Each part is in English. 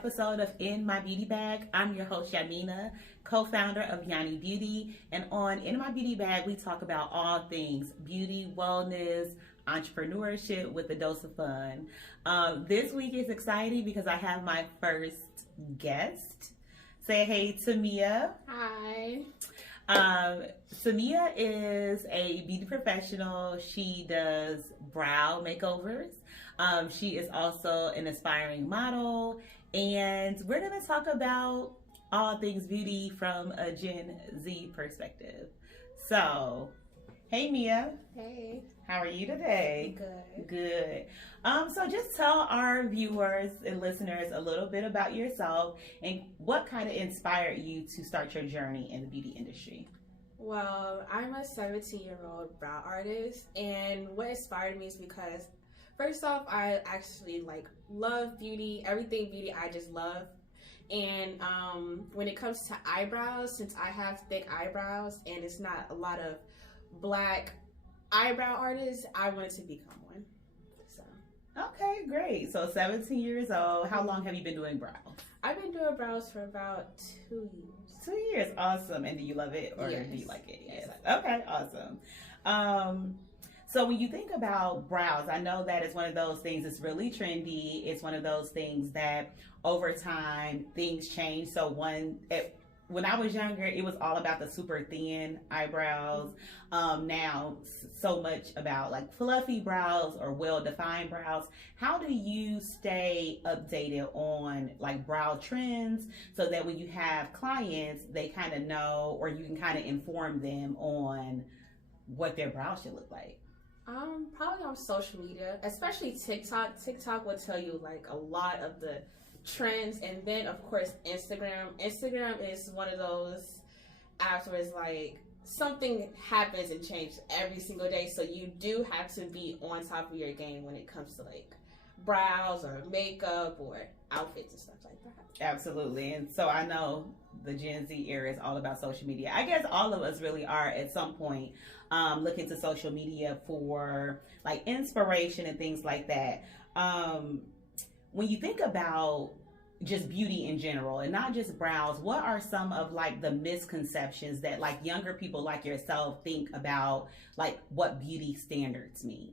episode of In My Beauty Bag. I'm your host, Yamina, co-founder of Yanni Beauty. And on In My Beauty Bag, we talk about all things beauty, wellness, entrepreneurship with a dose of fun. This week is exciting because I have my first guest. Say hey to Mia. Hi. Samia is a beauty professional. She does brow makeovers. She is also an aspiring model, and we're going to talk about all things beauty from a Gen Z perspective. So, hey Mia. Hey. How are you today? Good. Good. So just tell our viewers and listeners a little bit about yourself and what kind of inspired you to start your journey in the beauty industry. Well, I'm a 17-year-old brow artist, and what inspired me is because, first off, I actually love beauty. Everything beauty, I just love. And when it comes to eyebrows, since I have thick eyebrows and it's not a lot of black eyebrow artists, I wanted to become one. So. Okay, great. So 17 years old. How long have you been doing brows? I've been doing brows for about 2 years. 2 years. Awesome. And do you love it or Yes. do you like it? Yes. Okay, awesome. So when you think about brows, I know that it's one of those things that's really trendy. It's one of those things that over time things change. So when I was younger, it was all about the super thin eyebrows. Now, so much about like fluffy brows or well-defined brows. How do you stay updated on like brow trends so that when you have clients, they kind of know, or you can kind of inform them on what their brows should look like? Probably on social media, especially TikTok. TikTok will tell you like a lot of the trends, and then of course Instagram is one of those apps where it's like something happens and changes every single day, so you do have to be on top of your game when it comes to like brows or makeup or outfits and stuff like that. Absolutely. And so I know the Gen Z era is all about social media. I guess all of us really are at some point looking to social media for like inspiration and things like that. When you think about just beauty in general and not just brows, what are some of like the misconceptions that like younger people like yourself think about like what beauty standards mean?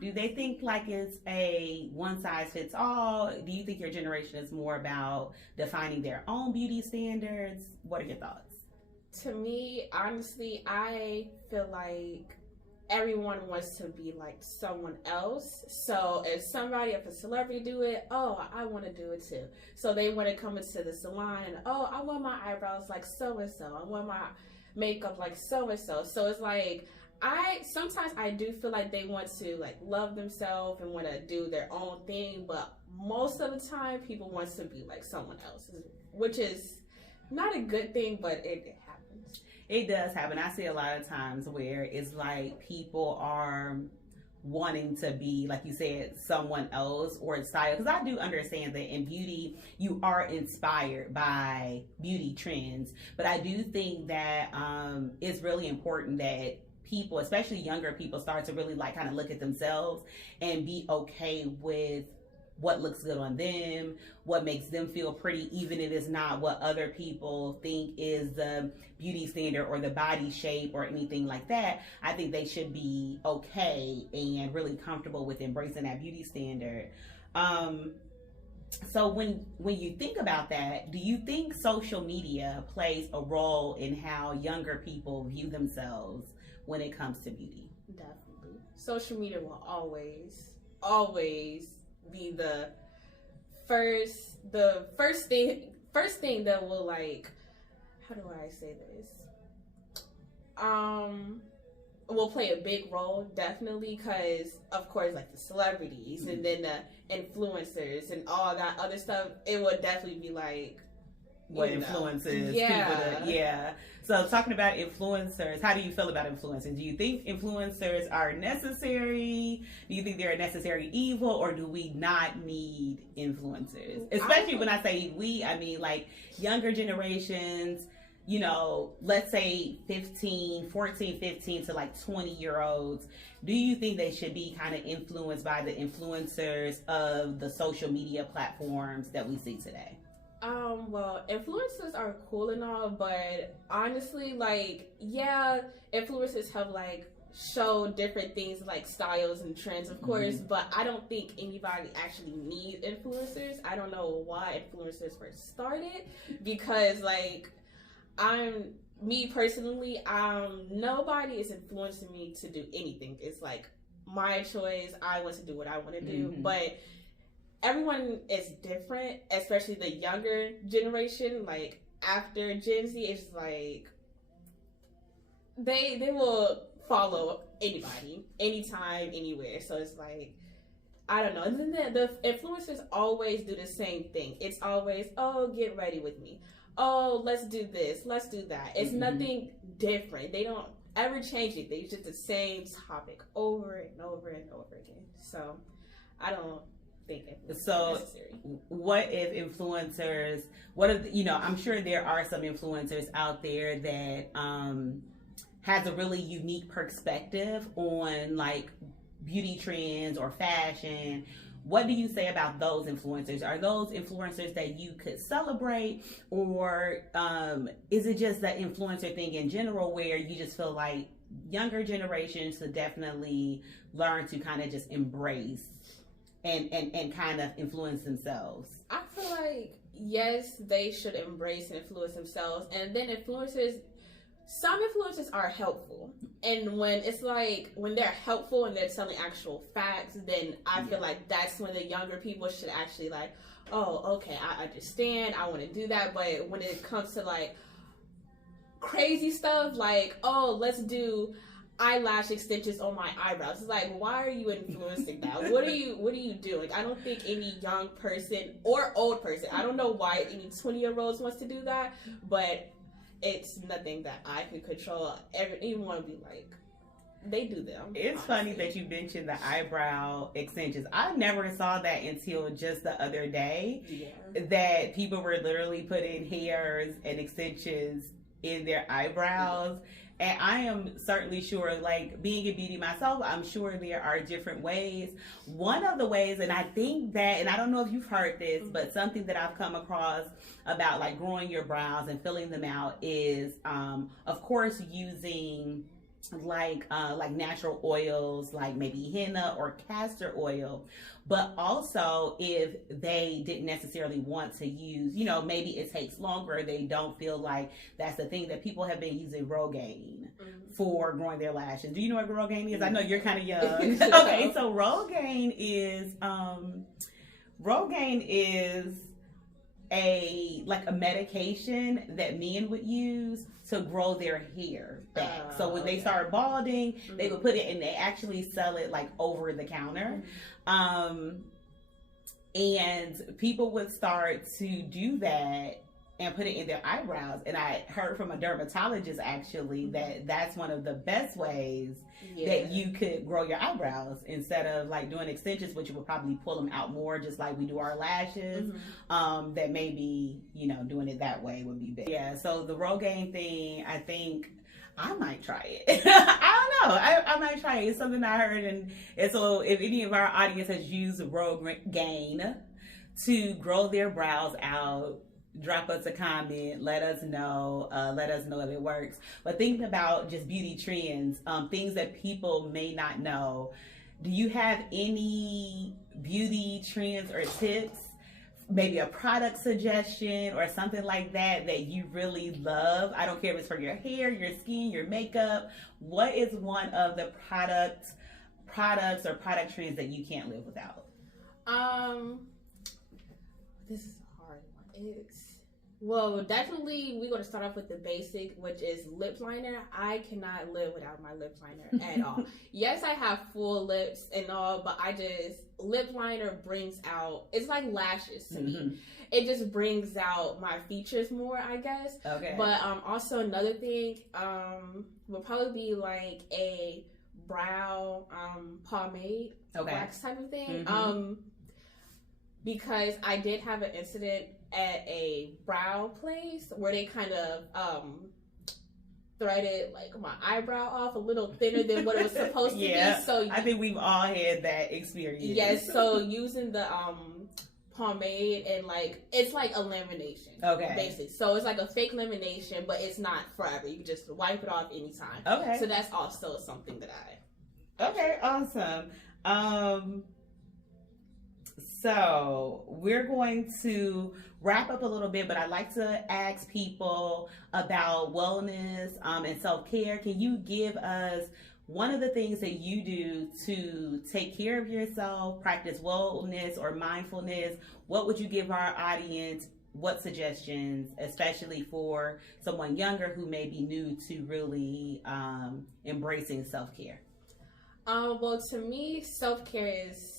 Do they think like it's a one size fits all? Do you think your generation is more about defining their own beauty standards? What are your thoughts? To me, honestly, I feel like everyone wants to be like someone else. So if a celebrity do it, oh, I want to do it too. So they want to come into the salon and, oh, I want my eyebrows like so-and-so. I want my makeup like so-and-so. So it's like, sometimes I do feel like they want to like love themselves and want to do their own thing. But most of the time people want to be like someone else, which is not a good thing, but it happens. It does happen. I see a lot of times where it's like people are wanting to be, like you said, someone else or style. Because I do understand that in beauty, you are inspired by beauty trends. But I do think that it's really important that people, especially younger people, start to really like kind of look at themselves and be okay with what looks good on them, what makes them feel pretty, even if it's not what other people think is the beauty standard or the body shape or anything like that. I think they should be okay and really comfortable with embracing that beauty standard. So when you think about that, do you think social media plays a role in how younger people view themselves when it comes to beauty? Definitely. Social media will always be the first thing that will like, how do I say this? Will play a big role, definitely, because of course like the celebrities and then the influencers and all that other stuff, it would definitely be like what influences people to, So talking about influencers, how do you feel about influencers? Do you think influencers are necessary? Do you think they're a necessary evil, or do we not need influencers? Especially when I say we, I mean like younger generations. you know, let's say 14, 15 to like 20-year-olds, do you think they should be kind of influenced by the influencers of the social media platforms that we see today? Well, influencers are cool and all, but honestly, like, yeah, influencers have like show different things like styles and trends, of course, but I don't think anybody actually needs influencers. I don't know why influencers were started, because like me personally, nobody is influencing me to do anything. It's like my choice. I want to do what I want to do, but everyone is different, especially the younger generation. Like after Gen Z, it's like they will follow anybody, anytime, anywhere. So it's like, I don't know. And then the influencers always do the same thing. It's always, oh, get ready with me. Oh, let's do this. Let's do that. It's nothing different. They don't ever change it. They just the same topic over and over and over again. So I don't think it's necessary. What if influencers, I'm sure there are some influencers out there that has a really unique perspective on like beauty trends or fashion. What do you say about those influencers? Are those influencers that you could celebrate, or is it just that influencer thing in general where you just feel like younger generations should definitely learn to kind of just embrace and kind of influence themselves? I feel like, yes, they should embrace and influence themselves. And then some influencers are helpful, and when it's like when they're helpful and they're telling actual facts, then I feel like that's when the younger people should actually like, oh, okay, I understand, I want to do that. But when it comes to like crazy stuff, like, oh, let's do eyelash extensions on my eyebrows, it's like, why are you influencing that? What are you doing? I don't think any young person or old person, I don't know why any 20-year-olds wants to do that, but it's nothing that I can control. Anyone would be like, they do them. It's funny that you mentioned the eyebrow extensions. I never saw that until just the other day. Yeah. That people were literally putting hairs and extensions in their eyebrows. And I am certainly sure, like being in beauty myself, I'm sure there are different ways. One of the ways, and I think that, and I don't know if you've heard this, but something that I've come across about like growing your brows and filling them out is, of course, using like natural oils, like maybe henna or castor oil. But also, if they didn't necessarily want to use, maybe it takes longer, they don't feel like that's the thing, that people have been using Rogaine for growing their lashes. Do you know what Rogaine is? I know you're kind of young. Okay, so Rogaine is a medication that men would use to grow their hair back. So when they start balding, they would put it, and they actually sell it like over the counter. And people would start to do that and put it in their eyebrows. And I heard from a dermatologist actually that that's one of the best ways that you could grow your eyebrows, instead of like doing extensions, which you would probably pull them out more, just like we do our lashes. That maybe, doing it that way would be better. Yeah, so the Rogaine thing, I think I might try it. I don't know. I might try it. It's something I heard. And so if any of our audience has used Rogaine to grow their brows out, drop us a comment. Let us know. Let us know if it works. But thinking about just beauty trends, things that people may not know, do you have any beauty trends or tips? Maybe a product suggestion or something like that you really love? I don't care if it's for your hair, your skin, your makeup. What is one of the products or product trends that you can't live without? This is a hard one. Well, definitely we're going to start off with the basic, which is lip liner. I cannot live without my lip liner at all. Yes, I have full lips and all, but lip liner brings out, it's like lashes to me. It just brings out my features more, I guess. Okay. But also another thing would probably be like a brow pomade, wax type of thing. Because I did have an incident at a brow place where they kind of threaded like my eyebrow off a little thinner than what it was supposed to be. So I think we've all had that experience. Yes, so using the pomade and like it's like a lamination. Okay. Basically. So it's like a fake lamination, but it's not forever. You can just wipe it off anytime. Okay. So that's also something that Okay, awesome. So we're going to wrap up a little bit, but I'd like to ask people about wellness and self-care. Can you give us one of the things that you do to take care of yourself, practice wellness or mindfulness? What would you give our audience? What suggestions, especially for someone younger who may be new to really embracing self-care? Well, to me, self-care is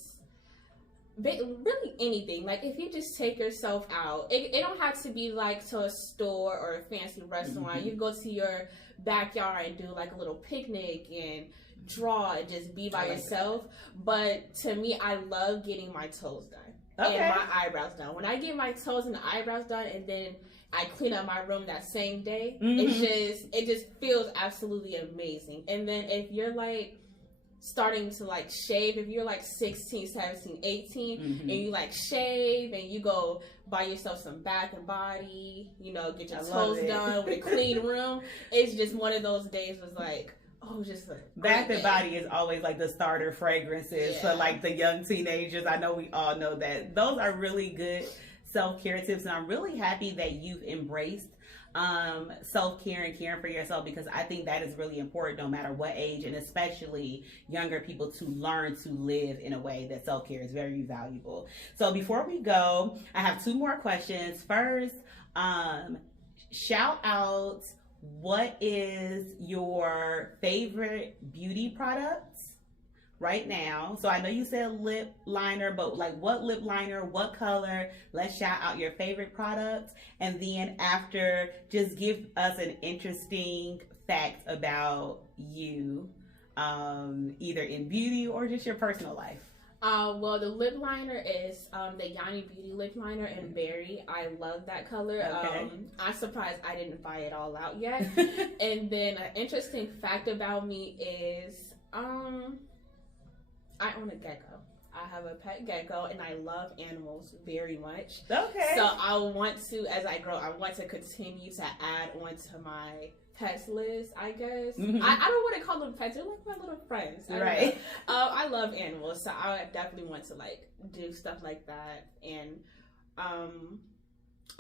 really anything. Like if you just take yourself out, it don't have to be like to a store or a fancy restaurant. Mm-hmm. You can go to your backyard and do like a little picnic and draw and just be by yourself. But to me, I love getting my toes done and my eyebrows done. When I get my toes and the eyebrows done and then I clean up my room that same day, it just feels absolutely amazing. And then if you're like starting to like shave, if you're like 16, 17, 18 and you like shave and you go buy yourself some Bath and Body, you know, get your toes done with a clean room, it's just one of those days was like, oh, just like Bath and Body is always like the starter fragrances for like the young teenagers. I know we all know that. Those are really good self-care tips, and I'm really happy that you've embraced self-care and caring for yourself, because I think that is really important no matter what age, and especially younger people, to learn to live in a way that self-care is very valuable. So before we go, I have two more questions. First, shout out, what is your favorite beauty products right now? So I know you said lip liner, but like what lip liner, what color? Let's shout out your favorite products. And then after, just give us an interesting fact about you, either in beauty or just your personal life. Well, the lip liner is the Yanni Beauty lip liner in berry. I love that color. Okay. I'm surprised I didn't buy it all out yet. And then an interesting fact about me is I own a gecko. I have a pet gecko, and I love animals very much. Okay. So I want to, as I grow, I want to continue to add on to my pets list, I guess. I don't want to call them pets. They're like my little friends. Right. I love animals, so I definitely want to like do stuff like that. And I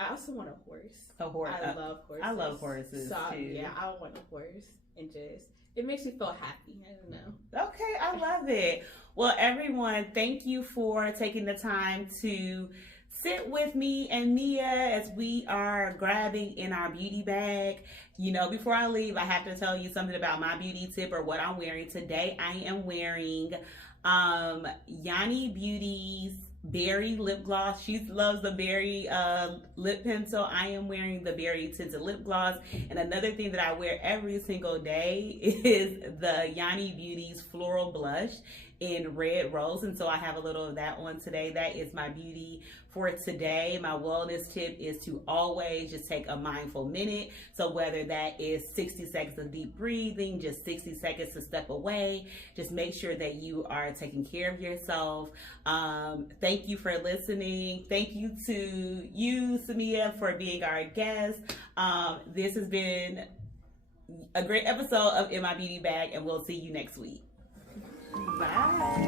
also want a horse. A horse. I love horses. I love horses too. Yeah, I want a horse, and just it makes me feel happy. I don't know. Okay, I love it. Well, everyone, thank you for taking the time to sit with me and Mia as we are grabbing in our beauty bag. You know, before I leave, I have to tell you something about my beauty tip or what I'm wearing. Today, I am wearing Yanni Beauty's berry lip gloss. She loves the berry lip pencil. I am wearing the berry tinted lip gloss. And another thing that I wear every single day is the Yanni Beauty's floral blush in red rose, and so I have a little of that on today. That is my beauty for today. My wellness tip is to always just take a mindful minute. So whether that is 60 seconds of deep breathing, just 60 seconds to step away, just make sure that you are taking care of yourself. Thank you for listening. Thank you to you, Samia, for being our guest. This has been a great episode of In My Beauty Bag, and we'll see you next week. Bye.